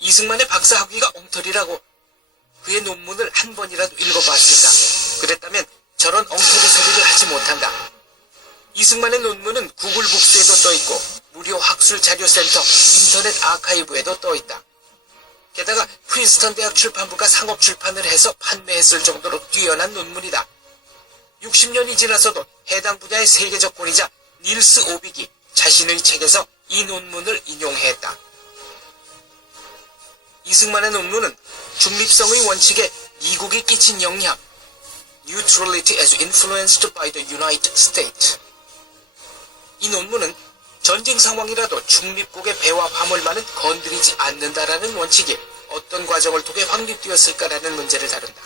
이승만의 박사학위가 엉터리라고. 그의 논문을 한 번이라도 읽어봤을까? 그랬다면 저런 엉터리 소리를 하지 못한다. 이승만의 논문은 구글 북스에도 떠있고 무료 학술 자료센터 인터넷 아카이브에도 떠있다. 게다가 프린스턴 대학 출판부가 상업 출판을 해서 판매했을 정도로 뛰어난 논문이다. 60년이 지나서도 해당 분야의 세계적 권위자 닐스 오빅이 자신의 책에서 이 논문을 인용했다. 이승만의 논문은 중립성의 원칙에 미국이 끼친 영향, Neutrality as influenced by the United States. 이 논문은 전쟁 상황이라도 중립국의 배와 화물만은 건드리지 않는다라는 원칙이 어떤 과정을 통해 확립되었을까라는 문제를 다룬다.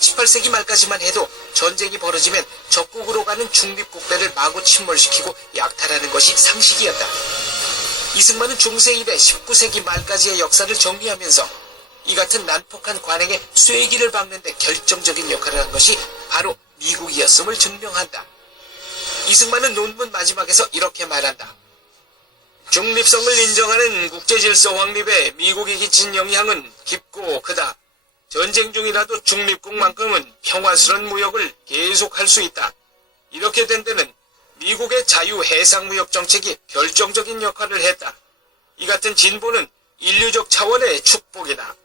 18세기 말까지만 해도 전쟁이 벌어지면 적국으로 가는 중립국배를 마구 침몰시키고 약탈하는 것이 상식이었다. 이승만은 중세 이래 19세기 말까지의 역사를 정리하면서 이 같은 난폭한 관행에 쐐기를 박는 데 결정적인 역할을 한 것이 바로 미국이었음을 증명한다. 이승만은 논문 마지막에서 이렇게 말한다. 중립성을 인정하는 국제질서 확립에 미국이 끼친 영향은 깊고 크다. 전쟁 중이라도 중립국만큼은 평화스러운 무역을 계속할 수 있다. 이렇게 된 데는 미국의 자유해상무역 정책이 결정적인 역할을 했다. 이 같은 진보는 인류적 차원의 축복이다.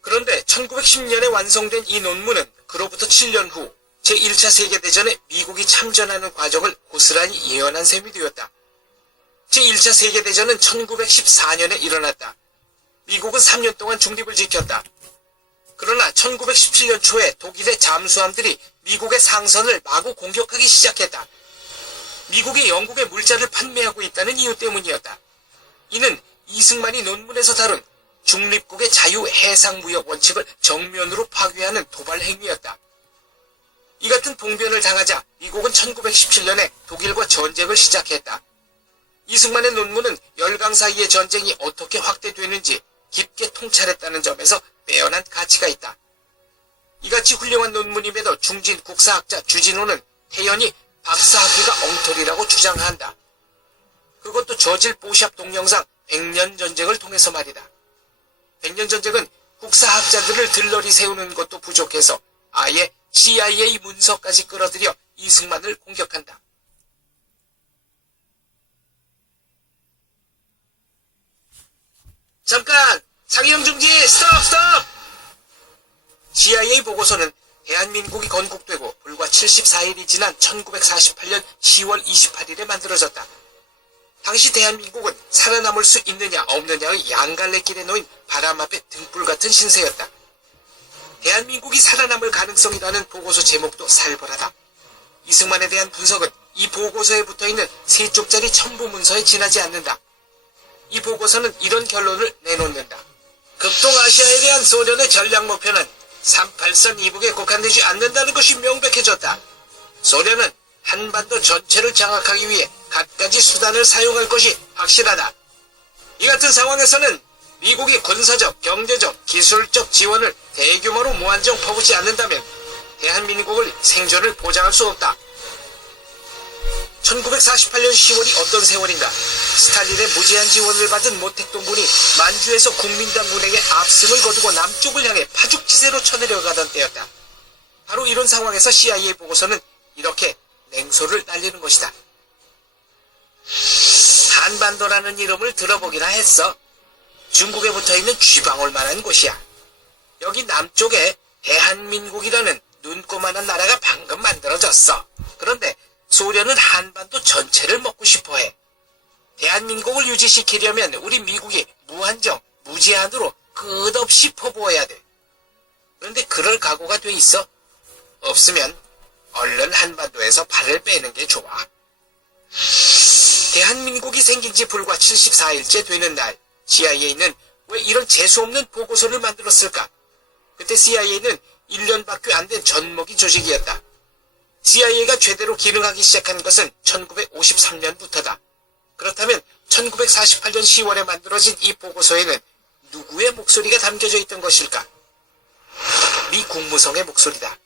그런데 1910년에 완성된 이 논문은 그로부터 7년 후 제1차 세계대전에 미국이 참전하는 과정을 고스란히 예언한 셈이 되었다. 제1차 세계대전은 1914년에 일어났다. 미국은 3년 동안 중립을 지켰다. 그러나 1917년 초에 독일의 잠수함들이 미국의 상선을 마구 공격하기 시작했다. 미국이 영국에 물자를 판매하고 있다는 이유 때문이었다. 이는 이승만이 논문에서 다룬 중립국의 자유해상무역 원칙을 정면으로 파괴하는 도발 행위였다. 이 같은 봉변을 당하자 미국은 1917년에 독일과 전쟁을 시작했다. 이승만의 논문은 열강 사이의 전쟁이 어떻게 확대되는지 깊게 통찰했다는 점에서 빼어난 가치가 있다. 이같이 훌륭한 논문임에도 중진 국사학자 주진호는 태연히 박사학위가 엉터리라고 주장한다. 그것도 저질 보샵 동영상 100년 전쟁을 통해서 말이다. 100년 전쟁은 국사학자들을 들러리 세우는 것도 부족해서 아예 CIA 문서까지 끌어들여 이승만을 공격한다. 잠깐! 상영 중지! 스톱! CIA 보고서는 대한민국이 건국되고 불과 74일이 지난 1948년 10월 28일에 만들어졌다. 당시 대한민국은 살아남을 수 있느냐 없느냐의 양갈래길에 놓인 바람 앞에 등불 같은 신세였다. 대한민국이 살아남을 가능성이라는 보고서 제목도 살벌하다. 이승만에 대한 분석은 이 보고서에 붙어있는 3쪽짜리 첨부 문서에 지나지 않는다. 이 보고서는 이런 결론을 내놓는다. 극동아시아에 대한 소련의 전략 목표는 38선 이북에 국한되지 않는다는 것이 명백해졌다. 소련은 한반도 전체를 장악하기 위해 갖가지 수단을 사용할 것이 확실하다. 이 같은 상황에서는 미국이 군사적, 경제적, 기술적 지원을 대규모로 무한정 퍼붓지 않는다면 대한민국을 생존을 보장할 수 없다. 1948년 10월이 어떤 세월인가? 스탈린의 무제한 지원을 받은 모택동군이 만주에서 국민당군에게 압승을 거두고 남쪽을 향해 파죽지세로 쳐내려가던 때였다. 바로 이런 상황에서 CIA 보고서는 이렇게 냉소를 날리는 것이다. 한반도라는 이름을 들어보기나 했어. 중국에 붙어있는 쥐방울만한 곳이야. 여기 남쪽에 대한민국이라는 눈꼬만한 나라가 방금 만들어졌어. 그런데 소련은 한반도 전체를 먹고 싶어해. 대한민국을 유지시키려면 우리 미국이 무한정, 무제한으로 끝없이 퍼부어야 돼. 그런데 그럴 각오가 돼 있어? 없으면 얼른 한반도에서 발을 빼는 게 좋아. 대한민국이 생긴 지 불과 74일째 되는 날, CIA는 왜 이런 재수없는 보고서를 만들었을까? 그때 CIA는 1년밖에 안 된 젖먹이 조직이었다. CIA가 제대로 기능하기 시작한 것은 1953년부터다. 그렇다면 1948년 10월에 만들어진 이 보고서에는 누구의 목소리가 담겨져 있던 것일까? 미 국무성의 목소리다.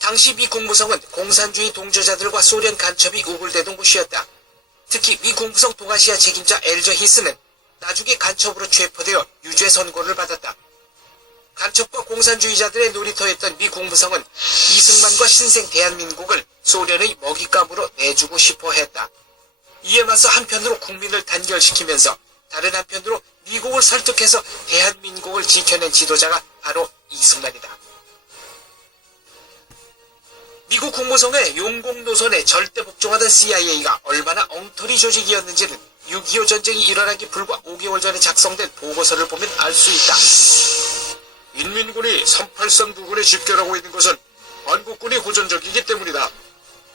당시 미 국무성은 공산주의 동조자들과 소련 간첩이 우글대던 곳이었다. 특히 미 국무성 동아시아 책임자 엘저 히스는 나중에 간첩으로 체포되어 유죄 선고를 받았다. 간첩과 공산주의자들의 놀이터였던 미 국무성은 이승만과 신생 대한민국을 소련의 먹잇감으로 내주고 싶어 했다. 이에 맞서 한편으로 국민을 단결시키면서 다른 한편으로 미국을 설득해서 대한민국을 지켜낸 지도자가 바로 이승만이다. 미국 국무성의 용공 노선에 절대 복종하던 CIA가 얼마나 엉터리 조직이었는지는 6.25 전쟁이 일어나기 불과 5개월 전에 작성된 보고서를 보면 알 수 있다. 인민군이 383 부근에 집결하고 있는 것은 한국군이 호전적이기 때문이다.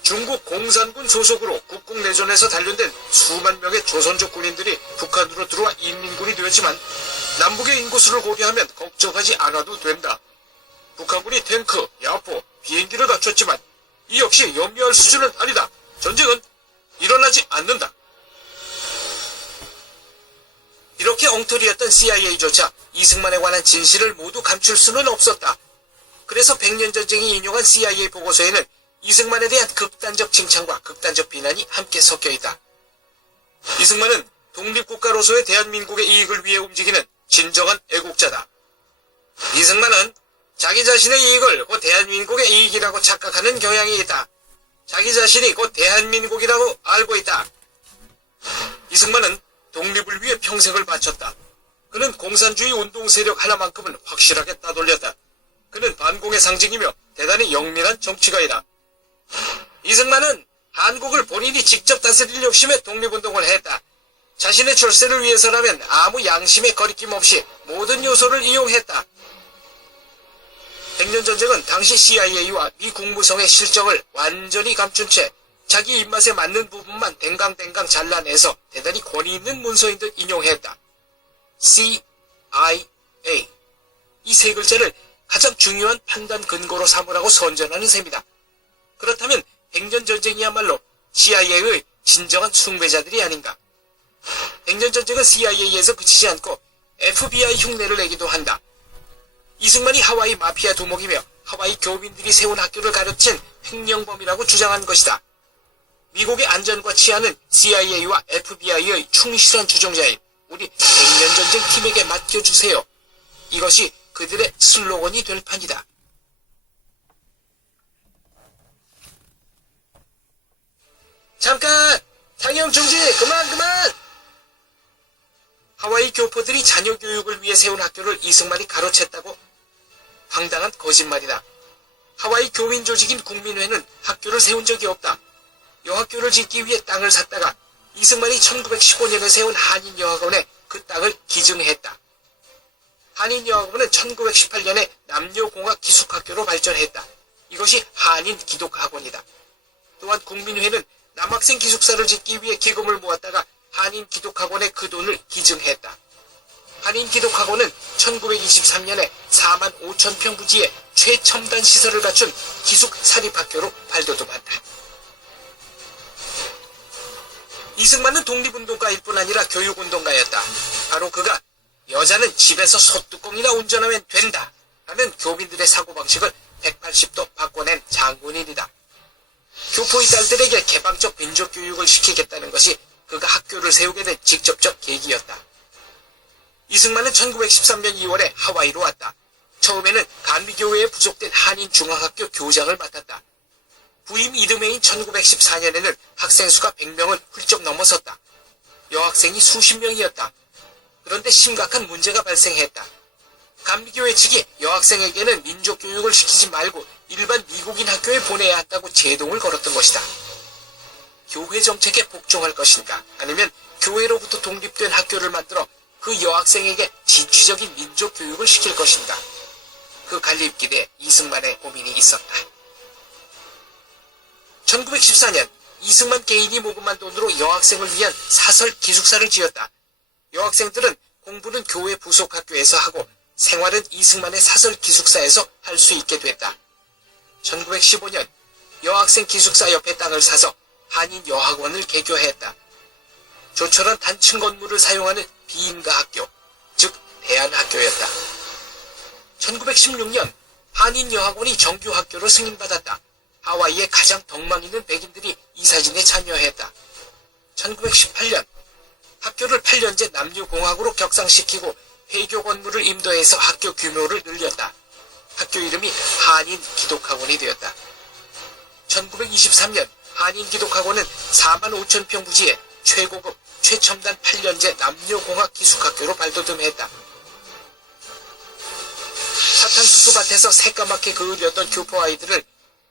중국 공산군 소속으로 국共내전에서 단련된 수만 명의 조선족 군인들이 북한으로 들어와 인민군이 되었지만 남북의 인구수를 고려하면 걱정하지 않아도 된다. 북한군이 탱크, 야포, 비행기를 갖췄지만 이 역시 염려할 수준은 아니다. 전쟁은 일어나지 않는다. 이렇게 엉터리였던 CIA조차 이승만에 관한 진실을 모두 감출 수는 없었다. 그래서 백년전쟁이 인용한 CIA 보고서에는 이승만에 대한 극단적 칭찬과 극단적 비난이 함께 섞여있다. 이승만은 독립국가로서의 대한민국의 이익을 위해 움직이는 진정한 애국자다. 이승만은 자기 자신의 이익을 곧 대한민국의 이익이라고 착각하는 경향이 있다. 자기 자신이 곧 대한민국이라고 알고 있다. 이승만은 독립을 위해 평생을 바쳤다. 그는 공산주의 운동 세력 하나만큼은 확실하게 따돌렸다. 그는 반공의 상징이며 대단히 영민한 정치가이다. 이승만은 한국을 본인이 직접 다스릴 욕심에 독립운동을 했다. 자신의 출세를 위해서라면 아무 양심의 거리낌 없이 모든 요소를 이용했다. 백년전쟁은 당시 CIA와 미 국무성의 실정을 완전히 감춘 채 자기 입맛에 맞는 부분만 댕강댕강 잘라내서 대단히 권위 있는 문서인들 인용했다. CIA. 이 세 글자를 가장 중요한 판단 근거로 삼으라고 선전하는 셈이다. 그렇다면 백년전쟁이야말로 CIA의 진정한 숭배자들이 아닌가. 백년전쟁은 CIA에서 그치지 않고 FBI 흉내를 내기도 한다. 이승만이 하와이 마피아 두목이며 하와이 교민들이 세운 학교를 가르친 횡령범이라고 주장한 것이다. 미국의 안전과 치안은 CIA와 FBI의 충실한 주정자인 우리 백년전쟁 팀에게 맡겨주세요. 이것이 그들의 슬로건이 될 판이다. 잠깐! 상영 중지! 그만! 하와이 교포들이 자녀 교육을 위해 세운 학교를 이승만이 가로챘다고? 황당한 거짓말이다. 하와이 교민 조직인 국민회는 학교를 세운 적이 없다. 여학교를 짓기 위해 땅을 샀다가 이승만이 1915년에 세운 한인여학원에 그 땅을 기증했다. 한인여학원은 1918년에 남녀공학 기숙학교로 발전했다. 이것이 한인기독학원이다. 또한 국민회는 남학생 기숙사를 짓기 위해 기금을 모았다가 한인기독학원에 그 돈을 기증했다. 한인기독학원은 1923년에 4만 5천 평 부지에 최첨단 시설을 갖춘 기숙 사립학교로 발돋움한다. 이승만은 독립운동가일 뿐 아니라 교육운동가였다. 바로 그가 여자는 집에서 소뚜껑이나 운전하면 된다 하는 교민들의 사고방식을 180도 바꿔낸 장군인이다. 교포의 딸들에게 개방적 민족교육을 시키겠다는 것이 그가 학교를 세우게 된 직접적 계기였다. 이승만은 1913년 2월에 하와이로 왔다. 처음에는 감리교회에 부속된 한인중앙학교 교장을 맡았다. 부임 이듬해인 1914년에는 학생 수가 100명을 훌쩍 넘어섰다. 여학생이 수십 명이었다. 그런데 심각한 문제가 발생했다. 감리교회 측이 여학생에게는 민족교육을 시키지 말고 일반 미국인 학교에 보내야 한다고 제동을 걸었던 것이다. 교회 정책에 복종할 것인가 아니면 교회로부터 독립된 학교를 만들어 그 여학생에게 진취적인 민족교육을 시킬 것인가. 그 갈림길에 이승만의 고민이 있었다. 1914년 이승만 개인이 모금한 돈으로 여학생을 위한 사설 기숙사를 지었다. 여학생들은 공부는 교회 부속 학교에서 하고 생활은 이승만의 사설 기숙사에서 할 수 있게 됐다. 1915년 여학생 기숙사 옆에 땅을 사서 한인 여학원을 개교했다. 조처럼 단층 건물을 사용하는 비인가 학교, 즉 대안학교였다. 1916년 한인 여학원이 정규 학교로 승인받았다. 하와이의 가장 덕망 있는 백인들이 이 사진에 참여했다. 1918년 학교를 8년제 남녀공학으로 격상시키고 회교 건물을 임대해서 학교 규모를 늘렸다. 학교 이름이 한인기독학원이 되었다. 1923년 한인기독학원은 45,000평 부지에 최고급 최첨단 8년제 남녀공학 기숙학교로 발돋움했다. 사탕수수밭에서 새까맣게 그을렸던 교포 아이들을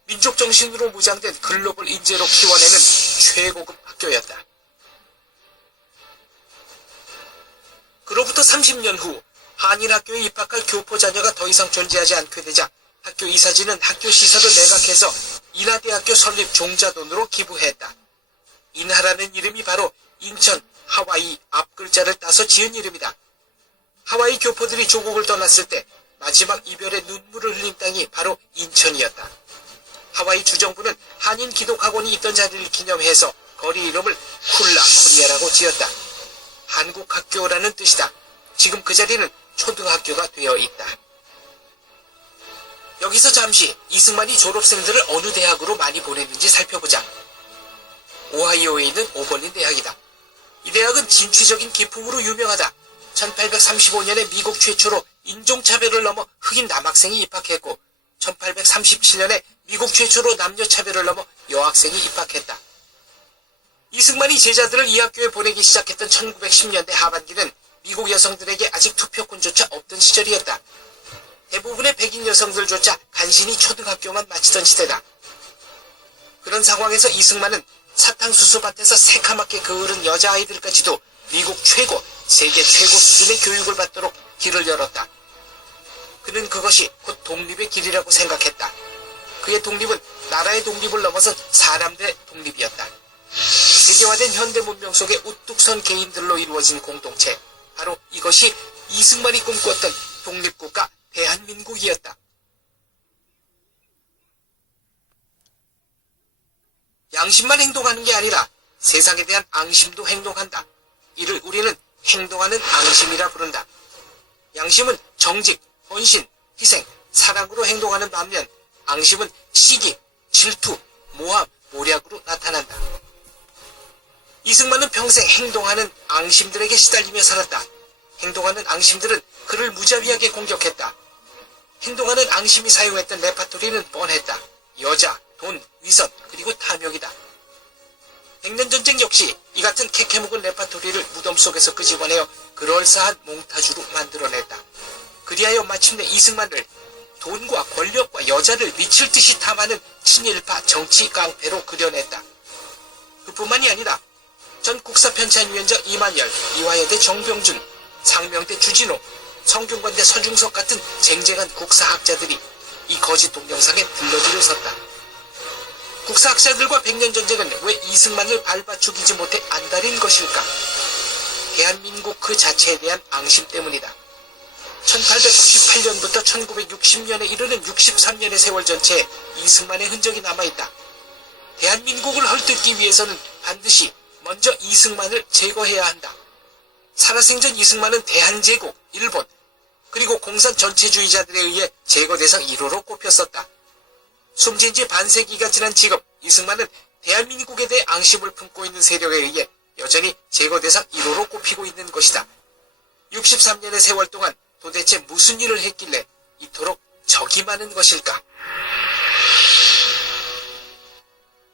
민족정신으로 무장된 글로벌 인재로 키워내는 최고급 학교였다. 그로부터 30년 후 한인학교에 입학할 교포 자녀가 더 이상 존재하지 않게 되자 학교 이사진은 학교 시설을 매각해서 인하대학교 설립 종자돈으로 기부했다. 인하라는 이름이 바로 인천, 하와이 앞글자를 따서 지은 이름이다. 하와이 교포들이 조국을 떠났을 때 마지막 이별의 눈물을 흘린 땅이 바로 인천이었다. 하와이 주정부는 한인 기독학원이 있던 자리를 기념해서 거리 이름을 쿨라 코리아라고 지었다. 한국학교라는 뜻이다. 지금 그 자리는 초등학교가 되어 있다. 여기서 잠시 이승만이 졸업생들을 어느 대학으로 많이 보냈는지 살펴보자. 오하이오에 있는 오벌린 대학이다. 이 대학은 진취적인 기풍으로 유명하다. 1835년에 미국 최초로 인종차별을 넘어 흑인 남학생이 입학했고 1837년에 미국 최초로 남녀차별을 넘어 여학생이 입학했다. 이승만이 제자들을 이 학교에 보내기 시작했던 1910년대 하반기는 미국 여성들에게 아직 투표권조차 없던 시절이었다. 대부분의 백인 여성들조차 간신히 초등학교만 마치던 시대다. 그런 상황에서 이승만은 사탕수수밭에서 새카맣게 그을은 여자아이들까지도 미국 최고, 세계 최고 수준의 교육을 받도록 길을 열었다. 그는 그것이 곧 독립의 길이라고 생각했다. 그의 독립은 나라의 독립을 넘어선 사람들의 독립이었다. 세계화된 현대 문명 속에 우뚝 선 개인들로 이루어진 공동체, 바로 이것이 이승만이 꿈꿨던 독립국가 대한민국이었다. 양심만 행동하는 게 아니라 세상에 대한 앙심도 행동한다. 이를 우리는 행동하는 앙심이라 부른다. 양심은 정직, 헌신, 희생, 사랑으로 행동하는 반면 앙심은 시기, 질투, 모함, 모략으로 나타난다. 이승만은 평생 행동하는 앙심들에게 시달리며 살았다. 행동하는 앙심들은 그를 무자비하게 공격했다. 행동하는 앙심이 사용했던 레파토리는 뻔했다. 여자, 돈, 위선, 그리고 탐욕이다. 백년전쟁 역시 이 같은 캐캐묵은 레파토리를 무덤 속에서 끄집어내어 그럴싸한 몽타주로 만들어냈다. 그리하여 마침내 이승만을 돈과 권력과 여자를 미칠 듯이 탐하는 친일파 정치 깡패로 그려냈다. 그뿐만이 아니라 전 국사편찬위원장 이만열, 이화여대 정병준, 상명대 주진호, 성균관대 서중석 같은 쟁쟁한 국사학자들이 이 거짓 동영상에 들러들여 섰다. 국사학자들과 백년전쟁은 왜 이승만을 밟아 죽이지 못해 안달인 것일까? 대한민국 그 자체에 대한 앙심 때문이다. 1898년부터 1960년에 이르는 63년의 세월 전체에 이승만의 흔적이 남아있다. 대한민국을 헐뜯기 위해서는 반드시 먼저 이승만을 제거해야 한다. 살아생전 이승만은 대한제국, 일본, 그리고 공산 전체주의자들에 의해 제거 대상 1호로 꼽혔었다. 숨진 지 반세기가 지난 지금 이승만은 대한민국에 대해 앙심을 품고 있는 세력에 의해 여전히 제거 대상 1호로 꼽히고 있는 것이다. 63년의 세월 동안 도대체 무슨 일을 했길래 이토록 적이 많은 것일까?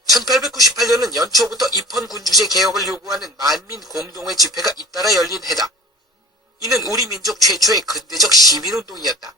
1898년은 연초부터 입헌군주제 개혁을 요구하는 만민 공동회 집회가 잇따라 열린 해다. 이는 우리 민족 최초의 근대적 시민운동이었다.